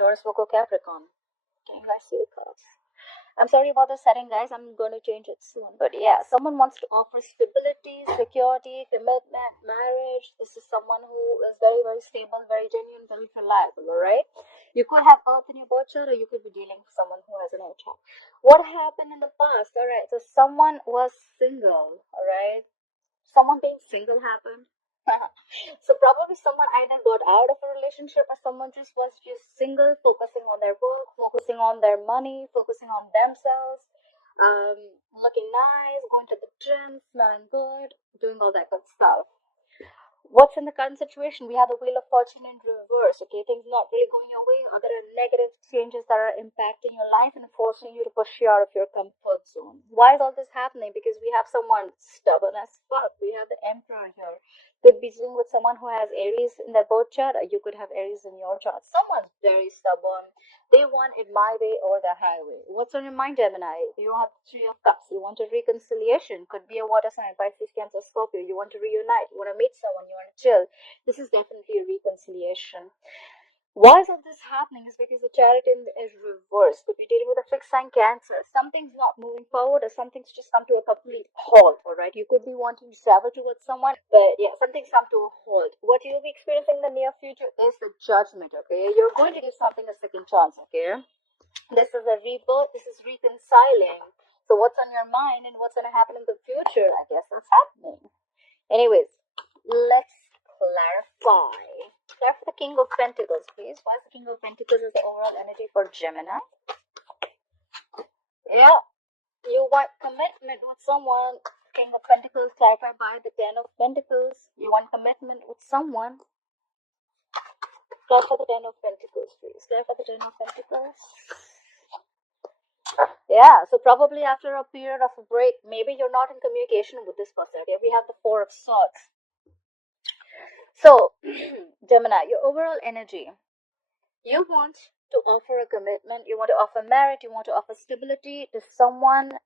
Taurus, Virgo, Capricorn. Can you guys see the cards? I'm sorry about the setting, guys. I'm going to change it soon. But yeah, someone wants to offer stability, security, commitment, marriage. This is someone who is very, very stable, very genuine, very reliable, alright? You could have Earth in your birth chart, or you could be dealing with someone who has an Earth chart. What happened in the past? Alright, so someone was single, alright? Someone being single happened. So probably someone either got out of a relationship or someone just was just single, focusing on their work, focusing on their money, focusing on themselves, looking nice, going to the gym, smelling good, doing all that good stuff. What's in the current situation? We have the Wheel of Fortune in reverse. Okay, things not really going your way, or there are negative changes that are impacting your life and forcing you to push you out of your comfort zone. Why is all this happening? Because we have someone stubborn as fuck. We have the Emperor here. Could be dealing with someone who has Aries in their birth chart, or you could have Aries in your chart. Someone's very stubborn. They want it my way or the highway. What's on your mind, Gemini? You have the Three of Cups. You want a reconciliation. Could be a water sign, Pisces, Cancer, Scorpio. You want to reunite. You want to meet someone. You want to chill. This is definitely a reconciliation. Why is all this happening? Is because the chariot is reversed. Could be dealing with a fixed sign Cancer. Something's not moving forward, or something's just come to a complete halt. All right, you could be wanting to travel towards someone, but yeah, something's come to a halt. What you'll be experiencing in the near future is the judgment. Okay, you're going to give something a second chance. Okay, this is a rebirth. This is reconciling. So what's on your mind and what's going to happen in the future? I guess that's happening. Anyways, let's clarify. Clarify the King of Pentacles, please. Why is the King of Pentacles is the overall energy for Gemini? Yeah, you want commitment with someone. King of Pentacles clarified by the Ten of Pentacles. You want commitment with someone. Clarify the Ten of Pentacles, please. Clarify the Ten of Pentacles. Yeah, so probably after a period of a break, maybe you're not in communication with this person. Okay, we have the Four of Swords. So, Gemini, your overall energy, you want to offer a commitment, you want to offer marriage, you want to offer stability to someone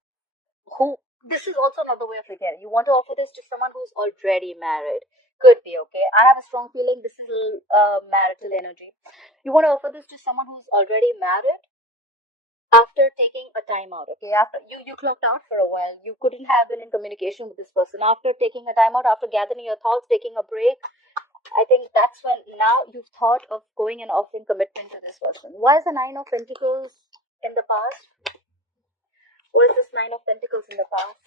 who, this is also another way of looking at it. You want to offer this to someone who's already married. Could be, okay? I have a strong feeling this is marital energy. You want to offer this to someone who's already married after taking a time out, okay? After you clocked out for a while, you couldn't have been in communication with this person. After taking a time out, after gathering your thoughts, taking a break, I think that's when now you've thought of going and offering commitment to this person. Why is the Nine of Pentacles in the past? What is this Nine of Pentacles in the past?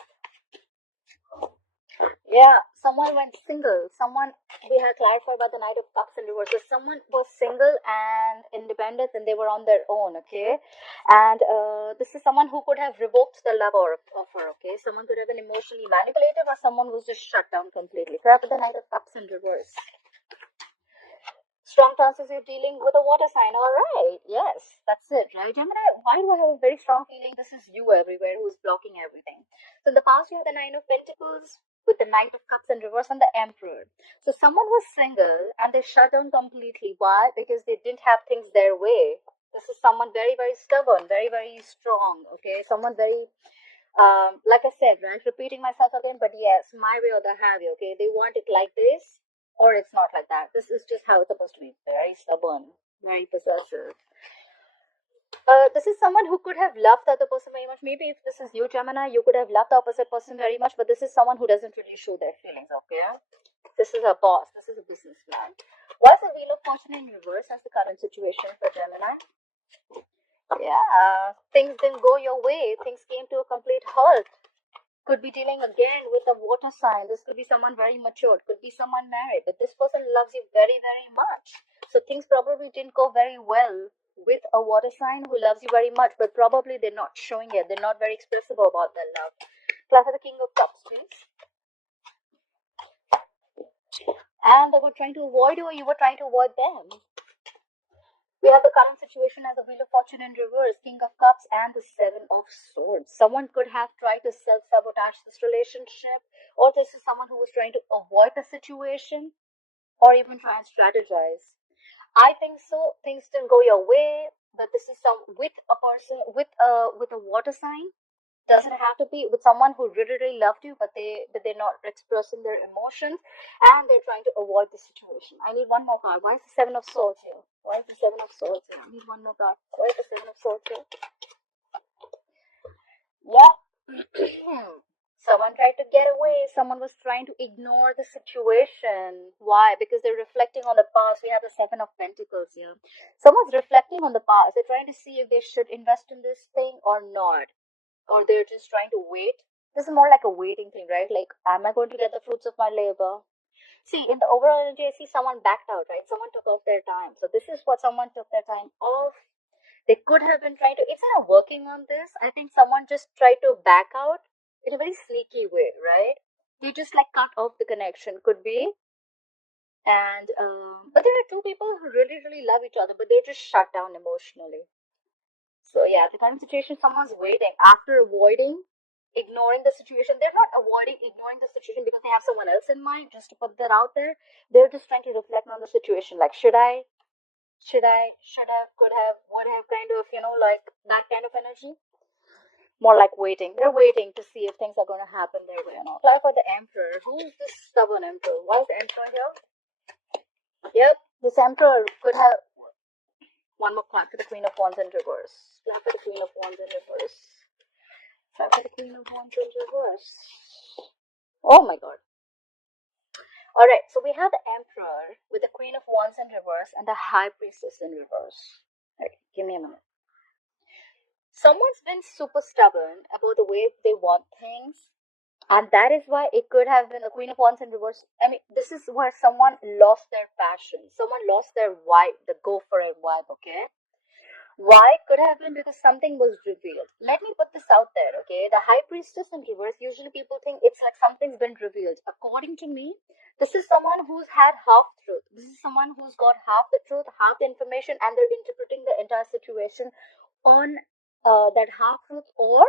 Yeah, someone went single. Someone, we had clarified about the Knight of Cups in reverse. So someone was single and independent and they were on their own, okay? And this is someone who could have revoked the love offer, okay? Someone could have been emotionally manipulative, or someone was just shut down completely. Clarify the Knight of Cups in reverse. Strong chances you're dealing with a water sign. All right, yes, that's it, right? Gemini, why do I have a very strong feeling this is you everywhere who's blocking everything? So in the past, you have the Nine of Pentacles with the Knight of Cups in reverse and the Emperor. So someone was single and they shut down completely. Why? Because they didn't have things their way. This is someone very, very stubborn, very, very strong, okay? Someone very, like I said, right? Repeating myself again, but yes, my way or the highway, okay? They want it like this, or it's not like that. This is just how it's supposed to be. Very stubborn, very possessive. This is someone who could have loved the other person very much. Maybe if this is you, Gemini, you could have loved the opposite person very much, but this is someone who doesn't really show their feelings, okay? This is a boss. This is a businessman. What's the Wheel of Fortune in reverse as the current situation for Gemini? Yeah, things didn't go your way. Things came to a complete halt. Could be dealing again with a water sign. This could be someone very mature. Could be someone married. But this person loves you very, very much. So things probably didn't go very well with a water sign who loves you very much. But probably they're not showing it. They're not very expressive about their love. Clarify the King of Cups, please. And they were trying to avoid you, or you were trying to avoid them. We have the current situation as the Wheel of Fortune in reverse, King of Cups, and the Seven of Swords. Someone could have tried to self-sabotage this relationship, or this is someone who was trying to avoid the situation, or even try and strategize. I think so. Things didn't go your way, but this is some with a person with a water sign. Doesn't have to be with someone who really, really loved you, but they're not expressing their emotions, and they're trying to avoid the situation. I need one more card. Why is the Seven of Swords here? Why is the Seven of Swords here? I need one more card. Why is the Seven of Swords here? Yeah. Someone tried to get away. Someone was trying to ignore the situation. Why? Because they're reflecting on the past. We have the Seven of Pentacles here. Someone's reflecting on the past. They're trying to see if they should invest in this thing or not. Or they're just trying to wait. This is more like a waiting thing, right? Like, am I going to get the fruits of my labor? See, in the overall energy, I see someone backed out, right? Someone took off their time. So this is what someone took their time off. They could have been trying to, instead of working on this, I think someone just tried to back out in a very sneaky way, right? They just like cut off the connection, could be. And, but there are two people who really, really love each other, but they just shut down emotionally. So yeah, the current situation, someone's waiting after avoiding, ignoring the situation. They're not avoiding, ignoring the situation because they have someone else in mind, just to put that out there. They're just trying to reflect on the situation. Like, should I, should have, could have, would have, kind of, like that kind of energy. More like waiting. They're waiting to see if things are going to happen their way or not. Apply for the Emperor. Who is this stubborn Emperor? Why is the Emperor here? Yep, this Emperor could have one more card for the Queen of Wands in reverse. Apply for the Queen of Wands in reverse. Apply for the Queen of Wands in reverse. Oh my god. Alright, so we have the Emperor with the Queen of Wands in reverse and the High Priestess in reverse. Right, give me a minute. Someone's been super stubborn about the way they want things, and that is why it could have been the Queen of Wands in reverse. I mean, this is where someone lost their passion. Someone lost their vibe, the go for it vibe, okay? Why? Could have been because something was revealed. Let me put this out there, okay? The High Priestess in reverse, usually people think it's like something's been revealed. According to me, this is someone who's had half truth. This is someone who's got half the truth, half the information, and they're interpreting the entire situation on that half truth, or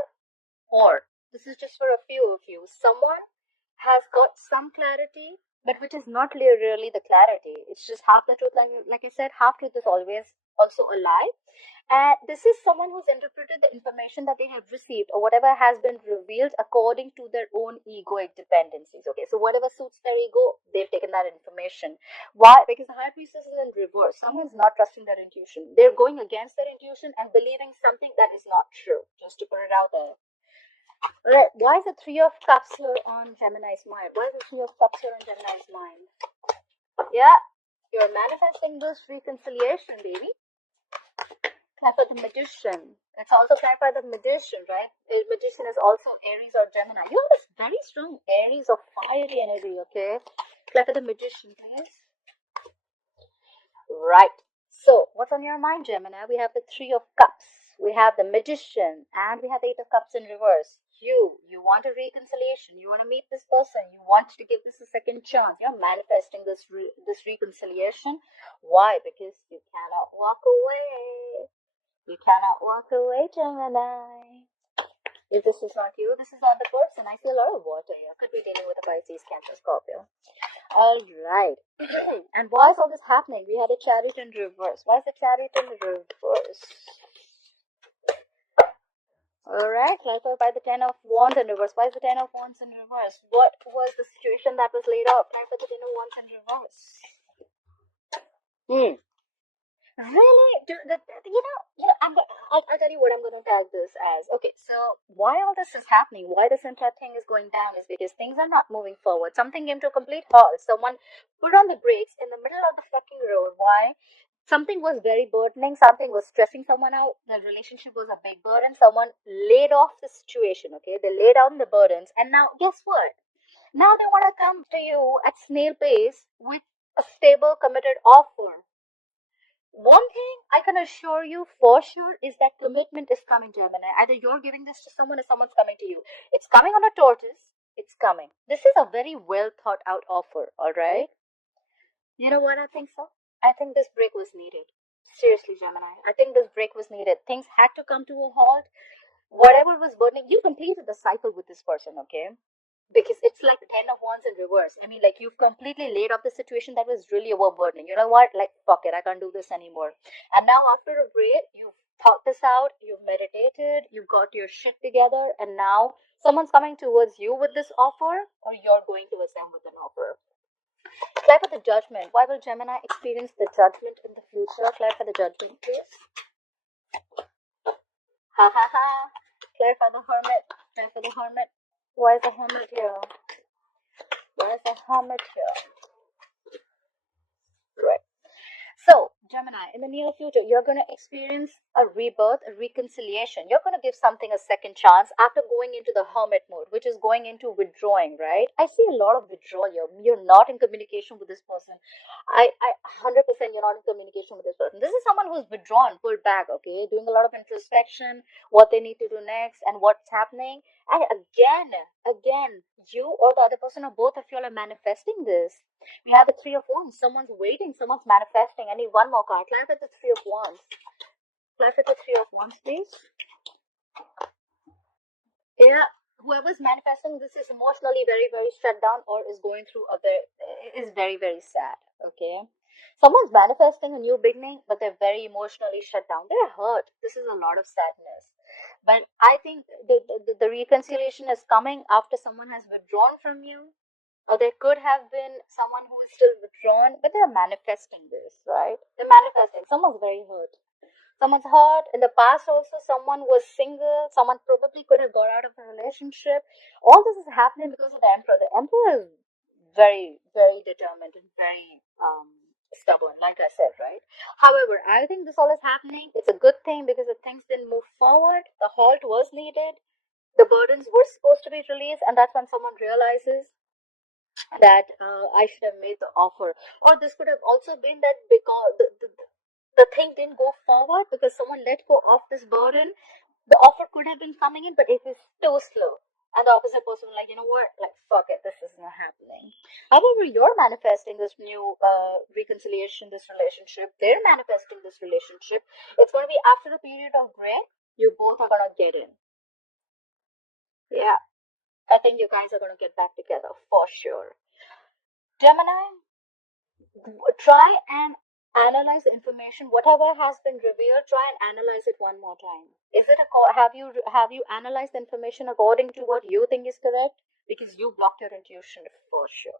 this is just for a few of you. Someone has got some clarity, but which is not really the clarity. It's just half the truth. Like I said, half truth is always also a lie. And this is someone who's interpreted the information that they have received or whatever has been revealed according to their own egoic dependencies. Okay, so whatever suits their ego, they've taken that information. Why? Because the High Priestess is in reverse. Someone's not trusting their intuition. They're going against their intuition and believing something that is not true, just to put it out there. Right. Why is the Three of Cups here on Gemini's mind? Why is the Three of Cups here on Gemini's mind? Yeah, you're manifesting this reconciliation, baby. Clap for the Magician. It's also clap for the Magician, right? The Magician is also Aries or Gemini. You have this very strong Aries or fiery energy, okay? Clap for the Magician, please. Right. So, what's on your mind, Gemini? We have the Three of Cups. We have the Magician, and we have the Eight of Cups in reverse. You want a reconciliation. You want to meet this person. You want to give this a second chance. You're manifesting this reconciliation. Why? Because you cannot walk away. You cannot walk away, Gemini. If this is not you, this is not the person. I see a lot of water here. Could be dealing with a Pisces, Cancer, Scorpio. Alright. And why is all this happening? We had a Chariot in reverse. Why is the Chariot in reverse? Alright, clarified by the Ten of Wands in reverse. Why is the Ten of Wands in reverse? What was the situation that was laid out? Clarify the Ten of Wands in reverse. Really? I'll tell you what I'm going to tag this as. Okay, so why all this is happening, why this entire thing is going down is because things are not moving forward. Something came to a complete halt. Someone put on the brakes in the middle of the fucking road. Why? Something was very burdening. Something was stressing someone out. The relationship was a big burden. Someone laid off the situation, okay? They laid down the burdens. And now, guess what? Now they want to come to you at snail pace with a stable, committed offer. One thing I can assure you for sure is that commitment is coming, Gemini. Either you're giving this to someone or someone's coming to you. It's coming on a tortoise. It's coming. This is a very well thought out offer, alright? You know what I think so? I think this break was needed. Seriously, Gemini. I think this break was needed. Things had to come to a halt. Whatever was burning, you completed the cycle with this person, okay? Because it's like the Ten of Wands in reverse. I mean, like, you've completely laid off the situation that was really overburdening. You know what? Like, fuck it, I can't do this anymore. And now after a break, you've thought this out, you've meditated, you've got your shit together, and now someone's coming towards you with this offer, or you're going towards them with an offer. Clarify the judgment. Why will Gemini experience the judgment in the future? Clarify the judgment, please. Ha ha ha. Clarify the hermit. Clarify the hermit. Why is the hermit here? Why is the hermit here? Right. So, Gemini, in the near future, you're going to experience a rebirth, a reconciliation. You're going to give something a second chance after going into the hermit mode, which is going into withdrawing, right? I see a lot of withdrawal here. You're not in communication with this person. I 100% you're not in communication with this person. This is someone who's withdrawn, pulled back, okay? Doing a lot of introspection, what they need to do next, and what's happening. And again, you or the other person or both of you are manifesting this. We have the Three of Wands. Someone's waiting. Someone's manifesting. I need one more card. Clarify the Three of Wands. Clarify the Three of Wands, please. Yeah. Whoever's manifesting this is emotionally very, very shut down or is going through is very, very sad. Okay. Someone's manifesting a new beginning, but they're very emotionally shut down. They're hurt. This is a lot of sadness. But I think the reconciliation is coming after someone has withdrawn from you. Or there could have been someone who is still withdrawn, but they're manifesting this, right? They're manifesting. Someone's very hurt. Someone's hurt. In the past also, someone was single. Someone probably could have got out of a relationship. All this is happening because of the Emperor. The Emperor is very, very determined and very stubborn, like I said, right? However, I think this all is happening. It's a good thing because the things didn't move forward. The halt was needed. The burdens were supposed to be released, and that's when someone realizes that I should have made the offer. Or this could have also been that because the thing didn't go forward because someone let go of this burden. The offer could have been coming in, but it was too slow. And the opposite person was like, you know what, like, fuck it, this is not happening. However, you're manifesting this new reconciliation, this relationship. They're manifesting this relationship. It's going to be after a period of gray, you both are going to get in. Yeah. I think you guys are going to get back together for sure. Gemini, try and analyze the information. Whatever has been revealed, try and analyze it one more time. Is it have you analyzed the information according to what you think is correct? Because you blocked your intuition for sure.